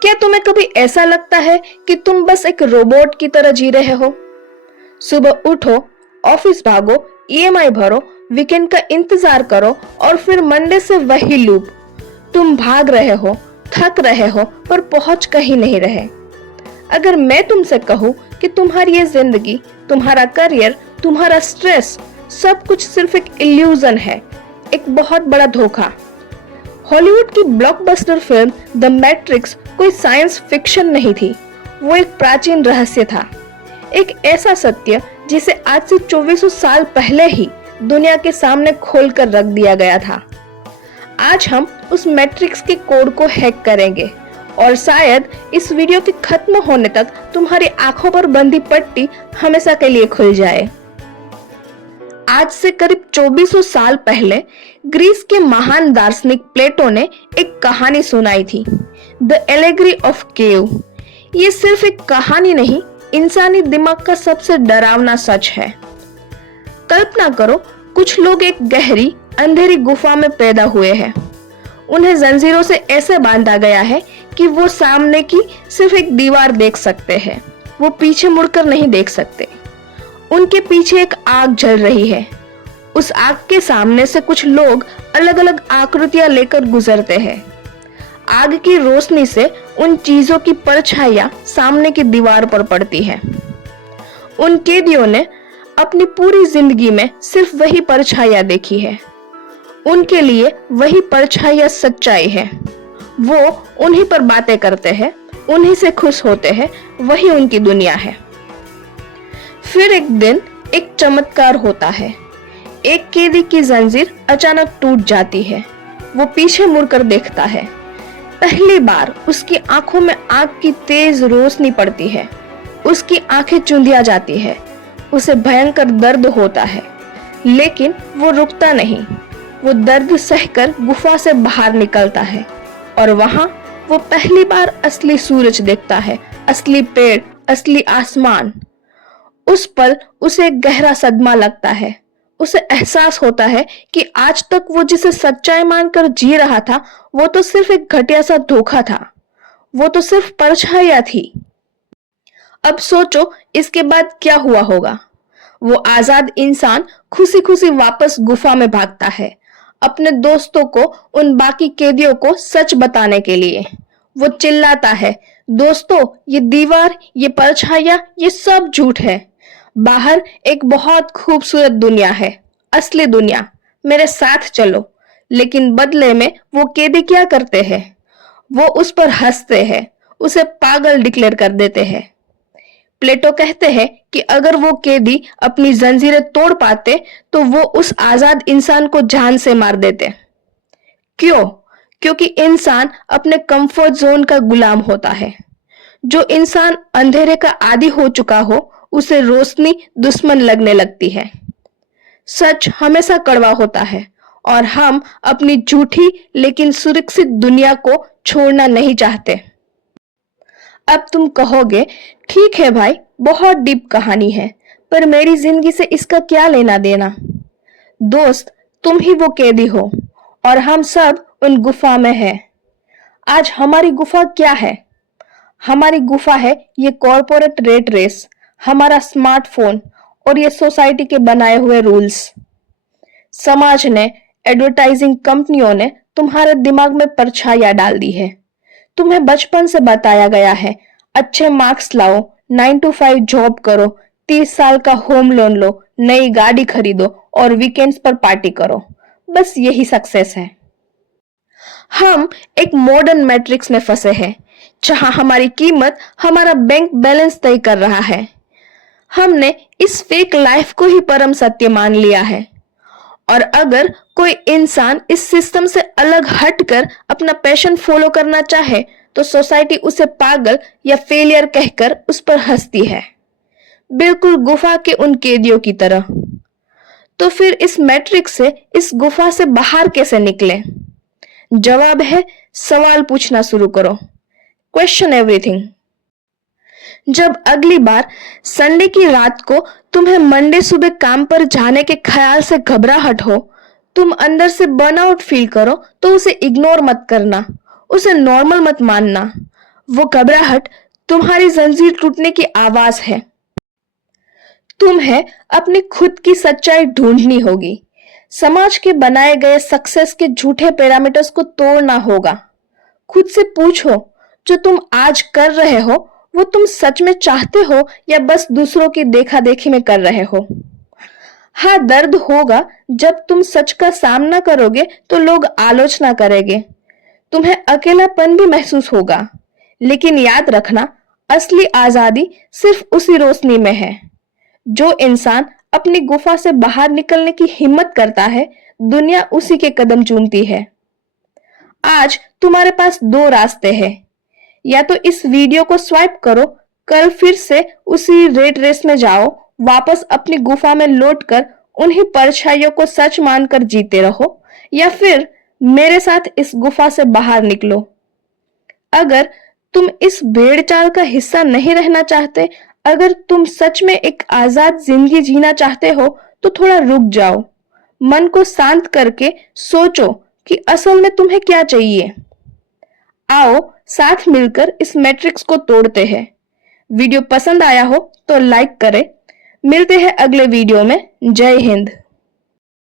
क्या तुम्हें कभी ऐसा लगता है कि तुम बस एक रोबोट की तरह जी रहे हो? सुबह उठो, ऑफिस भागो, ईएमआई भरो, वीकेंड का इंतजार करो और फिर मंडे से वही लूप। तुम भाग रहे हो, थक रहे हो, पर पहुंच कहीं नहीं रहे। अगर मैं तुमसे कहूं कि तुम्हारी ये जिंदगी, तुम्हारा करियर, तुम्हारा स्ट्रेस, सब कुछ सिर्फ एक इल्यूजन है, एक बहुत बड़ा धोखा। हॉलीवुड की ब्लॉकबस्टर फिल्म द मैट्रिक्स कोई साइंस फिक्शन नहीं थी, वो एक प्राचीन रहस्य था। एक ऐसा सत्य जिसे आज से 2400 साल पहले ही दुनिया के सामने खोलकर रख दिया गया था। आज हम उस मैट्रिक्स के कोड को हैक करेंगे और शायद इस वीडियो के खत्म होने तक तुम्हारी आंखों पर बंधी पट्टी हमेशा के लिए खुल जाए। आज से करीब 2400 साल पहले ग्रीस के महान दार्शनिक प्लेटो ने एक कहानी सुनाई थी, द एलेगरी ऑफ केव। ये सिर्फ एक कहानी नहीं, इंसानी दिमाग का सबसे डरावना सच है। कल्पना करो, कुछ लोग एक गहरी अंधेरी गुफा में पैदा हुए हैं। उन्हें जंजीरों से ऐसे बांधा गया है कि वो सामने की सिर्फ एक दीवार देख सकते हैं, वो पीछे मुड़कर नहीं देख सकते। उनके पीछे एक आग जल रही है। उस आग के सामने से कुछ लोग अलग अलग आकृतियां लेकर गुजरते हैं। आग की रोशनी से उन चीजों की परछाइयां सामने की दीवार पर पड़ती है। उन कैदियों ने अपनी पूरी जिंदगी में सिर्फ वही परछाइयां देखी है। उनके लिए वही परछाइयां सच्चाई है। वो उन्हीं पर बातें करते हैं, उन्हीं से खुश होते हैं, वही उनकी दुनिया है। फिर एक दिन एक चमत्कार होता है। एक कैदी की जंजीर अचानक टूट जाती है। वो पीछे मुड़कर देखता है। पहली बार उसकी आंखों में आग की तेज रोशनी पड़ती है। उसकी आंखें चुंधिया जाती है। उसे भयंकर दर्द होता है, लेकिन वो रुकता नहीं। वो दर्द सहकर गुफा से बाहर निकलता है और वहां वो पहली बार असली सूरज देखता है, असली पेड़, असली आसमान। उस पल उसे एक गहरा सदमा लगता है। उसे एहसास होता है कि आज तक वो जिसे सच्चाई मानकर जी रहा था, वो तो सिर्फ एक घटिया सा धोखा था। वो तो सिर्फ परछाइयां थी। अब सोचो इसके बाद क्या हुआ होगा। वो आजाद इंसान खुशी खुशी वापस गुफा में भागता है, अपने दोस्तों को, उन बाकी कैदियों को सच बताने के लिए। वो चिल्लाता है, दोस्तों, ये दीवार, ये परछाइयां, ये सब झूठ है। बाहर एक बहुत खूबसूरत दुनिया है, असली दुनिया, मेरे साथ चलो। लेकिन बदले में वो कैदी क्या करते हैं? वो उस पर हंसते हैं, उसे पागल डिक्लेयर कर देते हैं। प्लेटो कहते हैं कि अगर वो कैदी अपनी जंजीरें तोड़ पाते तो वो उस आजाद इंसान को जान से मार देते। क्यों? क्योंकि इंसान अपने कंफर्ट जोन का गुलाम होता है। जो इंसान अंधेरे का आदी हो चुका हो, उसे रोशनी दुश्मन लगने लगती है। सच हमेशा कड़वा होता है और हम अपनी झूठी लेकिन सुरक्षित दुनिया को छोड़ना नहीं चाहते। अब तुम कहोगे, ठीक है भाई, बहुत डीप कहानी है, पर मेरी जिंदगी से इसका क्या लेना देना? दोस्त, तुम ही वो कैदी हो और हम सब उन गुफा में हैं। आज हमारी गुफा क्या है? हमारी गुफा है ये कॉर्पोरेट रेट रेस, हमारा स्मार्टफोन और ये सोसाइटी के बनाए हुए रूल्स। समाज ने, एडवर्टाइजिंग कंपनियों ने तुम्हारे दिमाग में परछाइयां डाल दी है। तुम्हें बचपन से बताया गया है, अच्छे मार्क्स लाओ, 9 to 5 जॉब करो, 30 साल का होम लोन लो, नई गाड़ी खरीदो और वीकेंड्स पर पार्टी करो। बस यही सक्सेस है। हम एक मॉडर्न मैट्रिक्स में फंसे हैं, जहां हमारी कीमत हमारा बैंक बैलेंस तय कर रहा है। हमने इस फेक लाइफ को ही परम सत्य मान लिया है। और अगर कोई इंसान इस सिस्टम से अलग हटकर अपना पैशन फॉलो करना चाहे, तो सोसाइटी उसे पागल या फेलियर कहकर उस पर हंसती है, बिल्कुल गुफा के उन कैदियों की तरह। तो फिर इस मैट्रिक्स से, इस गुफा से बाहर कैसे निकले? जवाब है, सवाल पूछना शुरू करो। Question everything. जब अगली बार संडे की रात को तुम्हें मंडे सुबह काम पर जाने के ख्याल से घबराहट हो, तुम अंदर से बर्नआउट फील करो, तो उसे इग्नोर मत करना, उसे नॉर्मल मत मानना। वो घबराहट तुम्हारी जंजीर टूटने की आवाज है। तुम्हें अपनी खुद की सच्चाई ढूंढनी होगी। समाज के बनाए गए सक्सेस के झूठे पैरामीटर्स को तोड़ना होगा। खुद से पूछो, जो तुम आज कर रहे हो वो तुम सच में चाहते हो या बस दूसरों की देखा देखी में कर रहे हो। हाँ, दर्द होगा। जब तुम सच का सामना करोगे तो लोग आलोचना करेंगे, तुम्हें अकेलापन भी महसूस होगा। लेकिन याद रखना, असली आजादी सिर्फ उसी रोशनी में है। जो इंसान अपनी गुफा से बाहर निकलने की हिम्मत करता है, दुनिया उसी के कदम चूमती है। आज तुम्हारे पास दो रास्ते हैं। या तो इस वीडियो को स्वाइप करो, कल फिर से उसी रेट रेस में जाओ, वापस अपनी गुफा में लौटकर उन्हीं परछाइयों को सच मानकर जीते रहो, या फिर मेरे साथ इस गुफा से बाहर निकलो। अगर तुम इस भेड़ चाल का हिस्सा नहीं रहना चाहते, अगर तुम सच में एक आजाद जिंदगी जीना चाहते हो, तो थोड़ा रुक जाओ। मन को शांत करके सोचो कि असल में तुम्हें क्या चाहिए। आओ साथ मिलकर इस मैट्रिक्स को तोड़ते हैं। वीडियो पसंद आया हो तो लाइक करें। मिलते हैं अगले वीडियो में। जय हिंद।